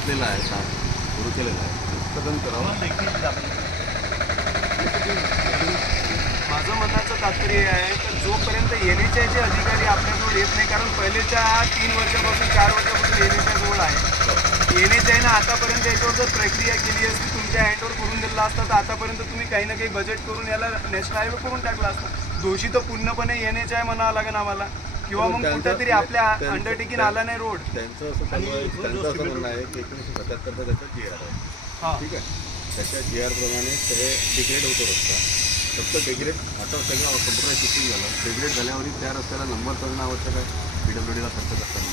घेतलेला आहे का सुरू केलेला आहे. उत्पादन करावं. माझं म्हणण्याचं तात्पर्य हे आहे तर जोपर्यंत एन एच आयचे अधिकारी आपल्याजवळ येत नाही कारण पहिलेच्या तीन वर्षापासून चार वर्षापासून एन एच आयजवळ आहे. एन एच आयनं आतापर्यंत याच्यावर जर प्रक्रिया केली असती तुमच्या हँडवर करून दिला असता तर आतापर्यंत तुम्ही काही ना काही बजेट करून याला नॅशनल हायवे करून टाकला असता. दोषी तर पूर्णपणे एन एच आय म्हणावं लागेल आम्हाला. किंवा मग कुठेतरी आपल्या त्यांचं- अंडरटेकिंग आला नाही रोड त्यांचं असं चालू आहे त्यांचं असं म्हणणं आहे की एकोणीसशे सत्याहत्तरचा त्याचा जी आर आहे. हां. ठीक आहे? त्याच्या जी आर प्रमाणे ते डिग्रेड होतो रस्ता. फक्त डिग्रेड आता सगळं कम्प्युटर शिफ्टिंग झालं? डिग्रेड झाल्यावरही त्या रस्त्याला नंबर करणं आवश्यक आहे. पी डब्ल्यू डीला खर्च करताना.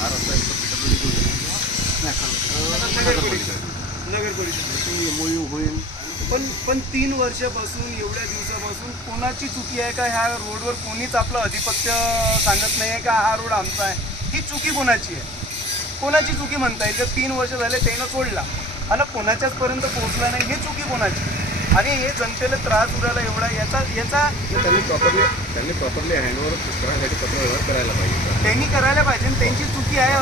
हा रस्ता एक पी डब्ल्यू डी नगरपालिका. नगर परिषद होईल. पण पण तीन वर्षापासून एवढ्या दिवसापासून कोणाची चुकी आहे का? ह्या रोडवर कोणीच आपलं अधिपत्य सांगत नाही आहे का? हा रोड आमचा आहे. ही चुकी कोणाची आहे? कोणाची चुकी म्हणता येईल? जर तीन वर्ष झाले त्यानं सोडला. आणि कोणाच्याच पर्यंत पोहोचला नाही ही चुकी कोणाची आणि हे जनतेला त्रास उडाला एवढा याचा याचा त्यांनी प्रॉपरली त्यांनी प्रॉपरली हँडओव्हर करायसाठी पत्रव्यवहार करायला पाहिजे. त्यांनी करायला पाहिजे आणि त्यांची चुकी आहे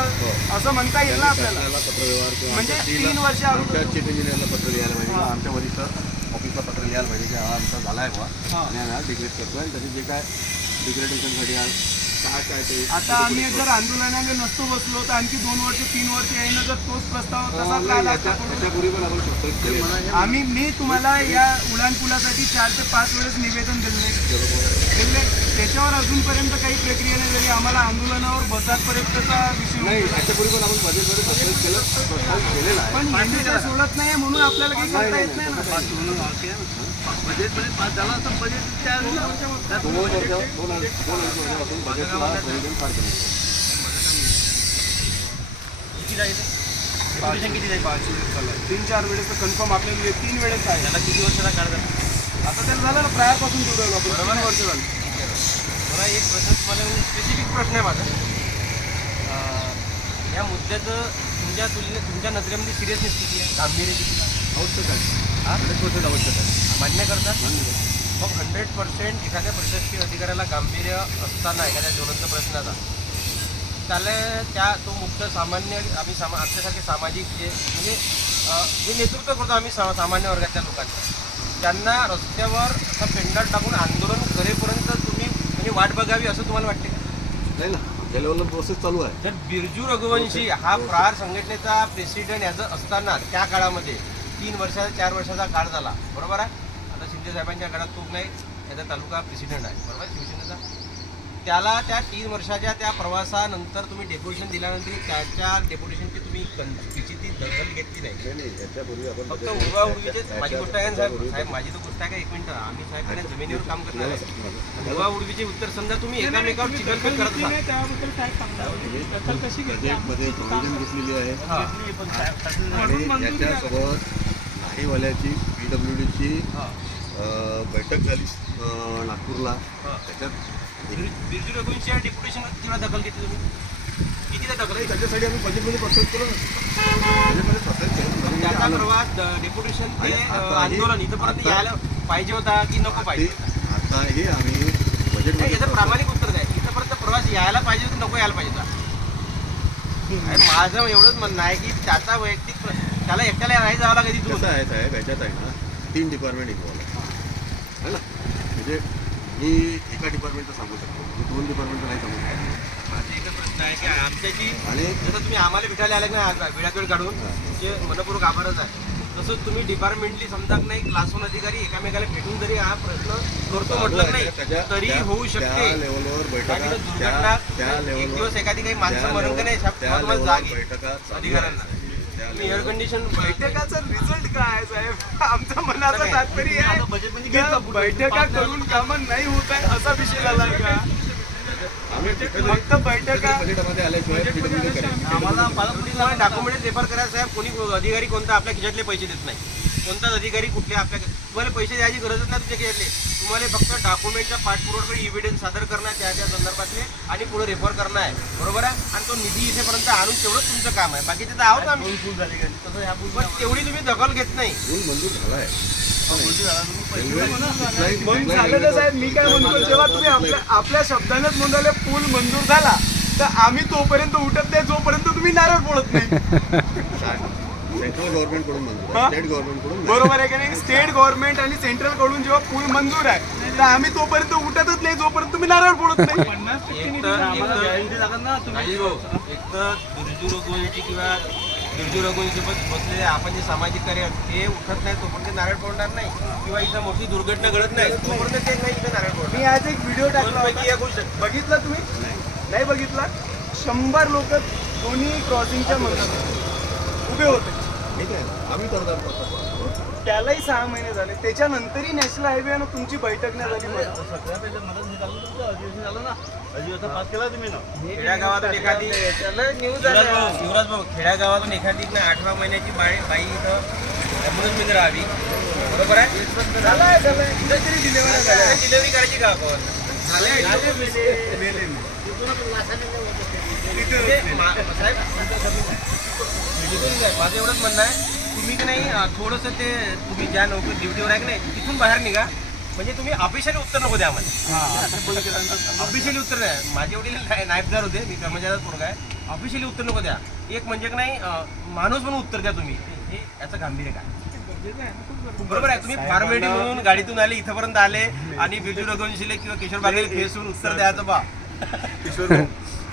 असं म्हणता येईल ना आपल्याला. पत्रव्यवहार म्हणजे तीन वर्ष आमच्या चीफ इंजिनियरला पत्र लिहायला पाहिजे. आमच्या वरिष्ठ ऑफिसला पत्र लिहायला पाहिजे की हा आमचा झाला आहे हा. आणि आम्ही डिग्रेड करतो आणि त्याचे जे काय डिग्रेडेशनसाठी आज आता आम्ही जर आंदोलनाने नसतो बसलो तर आणखी दोन वर्ष तीन वर्ष येईन जर तोच प्रस्ताव तसा नाही, काल याच्या- आता याच्यापूर्वी पण आपण प्रत्येक केले. आम्ही मी तुम्हाला या उड्डाणपुलासाठी चार ते पाच वेळेस निवेदन दिले दिले त्याच्यावर अजूनपर्यंत काही प्रक्रिया नाही झाली. आम्हाला आंदोलनावर बसातपर्यंतचा विषय. याच्यापूर्वी पण आपण बजेटमध्ये प्रस्तावित केलं प्रस्ताव केलेला आहे. पण एनडीचा सोडत नाही म्हणून आपल्याला काही करता येत नाही ना. बजेटमध्ये पास झाला तर बजेट त्या दोन वर्ष दोन दोन वर्षापासून बजेटला. किती राहील. तीन चार वेळेस कन्फर्म आपल्याला हे तीन वेळेस आहे. त्याला किती वर्षाला काढतात आता त्याला झालं ना प्रायापासून जोडवलं आपण तीन वर्ष झालं. मला एक प्रश्न तुम्हाला म्हणजे स्पेसिफिक प्रश्न आहे माझा. या मुद्द्याचं तुमच्या तुलनेत तुमच्या नजरेमध्ये सिरियसनेस किती आहे? गांभीर्य किती? आवश्यक आहे. हंड्रेड पर्सेंट आवश्यक आहे. मान्य करतात मग हंड्रेड पर्सेंट एखाद्या प्रशासकीय अधिकाऱ्याला गांभीर्य असताना एखाद्या ज्वलंत प्रश्नाचा त्याला त्या तो मुक्त सामान्य आम्ही सामा आमच्यासारखे सामाजिक जे म्हणजे जे नेतृत्व करतो आम्ही सा सामान्य वर्गातल्या लोकांचं त्यांना रस्त्यावर असं पेंडाल टाकून आंदोलन करेपर्यंत तुम्ही म्हणजे वाट बघावी असं तुम्हाला वाटते का नाही ना ज्या लेवलला प्रोसेस चालू आहे. तर बिरजू रघुवंशी हा प्रहार संघटनेचा प्रेसिडेंट याचं असताना त्या काळामध्ये तीन वर्षाचा चार वर्षाचा काळ झाला. बरोबर आहे? आता शिंदे साहेबांच्या काळात तो नाही याचा तालुका प्रेसिडेंट आहे. बरोबर आहे? शिवसेनेचा. त्याला त्या तीन वर्षाच्या त्या प्रवासानंतर तुम्ही डेप्युटेशन दिल्यानंतर त्याच्या डेप्युटेशनची तुम्ही कं- तिची ती दखल घेतली नाही. नाही आपण फक्त माझी गोष्ट आहे ना साहेब माझी तर गोष्ट आहे का? एक मिनिट. आम्ही साहेब जमिनीवर काम करणार आहे. उडवीचे उत्तर समजा तुम्ही एकामेकावर चिकलपेट करत असाल त्याबद्दल काय सांगणार कशी बजेटमध्ये प्रोव्हिजन घेतलेली आहे. हा. आणि याच्यासोबत नाहीवाल्याची पी डब्ल्यू डीची हा. बैठक झाली नागपूरला. हा. त्याच्यात डेप्युटेशन किती वेळा दखल घेतली तुम्ही? त्याच्यासाठी आम्ही बजेटमध्ये प्रस्तावित केलं ना. बजेटमध्ये केलं. म्हणजे. प्रवास डेप्युटेशन ते आणि अ, आता हे- आंदोलन इथपर्यंत आता- यायला पाहिजे होता की नको पाहिजे ते- आता हे आम्ही नाही, बजेटमध्ये याचं प्रामाणिक उत्तर इथपर्यंत प्रवास यायला पाहिजे होता नको यायला पाहिजे होता? आणि माझं एवढंच म्हणणं आहे की त्याचा वैयक्तिक त्याला एकट्याला नाही जावं लागेल कसं इथून आहे साहेब याच्यात आहे ना तीन डिपार्टमेंट इन्व्हॉल्व आहे है ना? म्हणजे मी एका डिपार्टमेंटचं सांगू शकतो मी दोन डिपार्टमेंटचं नाही सांगू शकतो. प्रश्न आहे की आमच्याची आणि जसं तुम्ही आम्हाला भेटायला आले ना आज वेळात वेळ काढून तुमचे मनपूर्वक आभारच आहे. तसंच तुम्ही डिपार्टमेंटली समजा नाही क्लास वन अधिकारी एकामेकाला भेटून जरी हा प्रश्न करतो म्हटलं नाही तरी होऊ शकते. दुर्घटना एक दिवस एखादी काही माणसं मरण का नाही अधिकाऱ्यांना. एअर कंडिशन बैठकाचा रिझल्ट काय आहे साहेब? आमचं मनाचं काय? तात्पर्य आहे. का बैठका करून कामं नाही होत आहे असा विषय झाला का? फक्त बैठका डॉक्युमेंट रेफर करायला साहेब कोणी अधिकारी कोणता आपल्या खिशातले पैसे देत नाही. कोणताच अधिकारी कुठले आपल्या तुम्हाला पैसे द्यायची गरजच नाही तुमच्या खिशातले. तुम्हाला फक्त डॉक्युमेंटच्या पाठपुरावा इव्हिडन्स सादर करणं आहे त्या त्या संदर्भातले आणि पुढे रेफर करणं आहे. बरोबर आहे? आणि तो निधी इथेपर्यंत आणून तेवढंच तुमचं काम आहे. बाकी तिथं आहोत आम्ही. तेवढी तुम्ही दखल घेत नाही. मंजूर झाला आहे मग साहेब मी काय म्हणतो जेव्हा तुम्ही आपल्या आपल्या शब्दानेच म्हणाले पूल मंजूर झाला तर आम्ही तोपर्यंत उठत नाही जोपर्यंत तुम्ही नारळ फोडत नाही सेंट्रल मंजूर स्टेट बरोबर आहे का नाही? स्टेट गव्हर्नमेंट आणि सेंट्रलकडून जेव्हा पूल मंजूर आहे तर आम्ही तोपर्यंत उठतच नाही जोपर्यंत तुम्ही नारळ फोडत नाही. पन्नास टक्के एक तर काही किंवा दुर्जू रघुवंशीसोबत बसलेले आपण जे सामाजिक कार्य ते उठत नाही तोपर्यंत ते नारळ फोडणार नाही. किंवा इथं मोठी दुर्घटना घडत नाही तोपर्यंत ते नाही इथं नारळ मी फोडणार आज एक व्हिडिओ टाकला बघितला तुम्ही? नाही. बघितला? शंभर लोक दोन्ही क्रॉसिंगच्या मध्ये उभे होते. ठीक आहे आम्ही करतो. त्यालाही सहा महिने झाले त्याच्यानंतरही नॅशनल हायवे तुमची बैठक नाही झाली मला. खेड्यागावातून एखादी त्याला न्यूज युवराज आल्या. भाऊ युवराज भाऊ खेड्यागावातून एखादी ना आठव्या महिन्याची बाई बाई इथं ॲम्ब्युलन्समध्ये राहावी बरोबर आहे झालंय, झालंय. कुठेतरी डिलिव्हरी झाल्या. डिलिव्हरी करायची का आपण झाले, मेले, मेले. माझं एवढंच म्हणणं आहे. तुम्ही की नाही थोडंसं ते तुम्ही ज्या नोकरी ड्युटीवर आहे की नाही तिथून बाहेर निघा. म्हणजे तुम्ही ऑफिशियली उत्तर नको द्या आम्हाला. ऑफिशियली उत्तर द्या माझे वडील नाय- नायबदार होते. मी कर्मचाऱ्याचा पोरगा आहे. ऑफिशियली उत्तर नको द्या. एक म्हणजे की नाही माणूस म्हणून उत्तर द्या तुम्ही. हे याचं गांभीर्य काय? बरोबर आहे. तुम्ही फॉर्मॅलिटी म्हणून गाडीतून आले इथपर्यंत आले आणि बिजू रघुवंशीले किंवा किशोर बागेल खेळून उत्तर द्यायचं बा. किशोर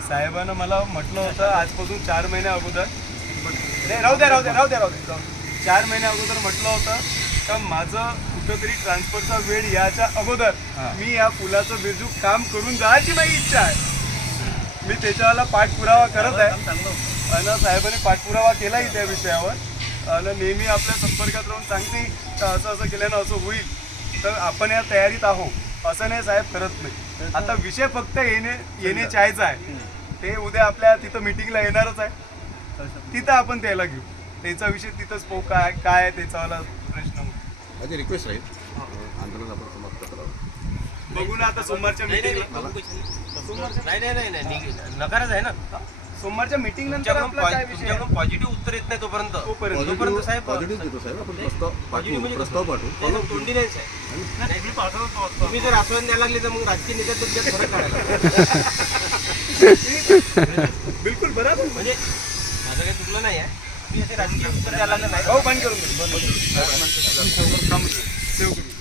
साहेबांना मला म्हटलं होतं आजपासून चार महिन्या अगोदर. नाही, राहू द्या राहू द्या राहू द्या राहू द्या. चार महिन्या अगोदर म्हटलं होतं तर माझं कुठंतरी ट्रान्सफरचा वेळ याच्या अगोदर मी या पुलाचं बिजू काम करून जायची माझी इच्छा आहे. मी त्याच्यावाला पाठपुरावा करत आहे. आणि साहेबांनी पाठपुरावा केलाही त्या विषयावर. आणि नेहमी आपल्या संपर्कात राहून सांगते असं असं केल्यानं असं होईल. तर आपण या तयारीत आहो असं नाही साहेब करत नाही आता विषय फक्त येणे येणे चायचा आहे ते उद्या आपल्या तिथं मिटिंगला येणारच आहे तिथं आपण त्याला घेऊ त्याचा विषय तिथंच पाहू काय काय आहे त्याचावाला प्रश्न. माझी रिक्वेस्ट राहील आंदोलन आपण समाप्त करावं बघू ना आता सोमवारच्या नाही नाही, मिटिंगला नाही नाही नाही नाही निघ- नकारच आहे ना सोमवारच्या मिटिंग नंतर तुमच्याकडून आपला काय पॉझि- विषय? आहे? तुमच्याकडून पॉझिटिव्ह उत्तर येत नाही तोपर्यंत. तोपर्यंत. तोपर्यंत साहेब पॉझिटिव्ह देतो साहेब आपण प्रस्ताव Positive पाठवू म्हणजे प्रस्ताव पाठवू. नाही, नाही, तोंडी नाही साहेब. तुम्ही जर आश्वासन द्यायला लागले तर मग राजकीय नेत्यात तुमच्यात फरक काढायला बिलकुल बरोबर. म्हणजे माझं काही चुकलं नाही आहे. तुम्ही असे राजकीय उत्तर द्यायला लागलं नाही. भाऊ बंद करून दे. बंद करून दे. सेव्ह करून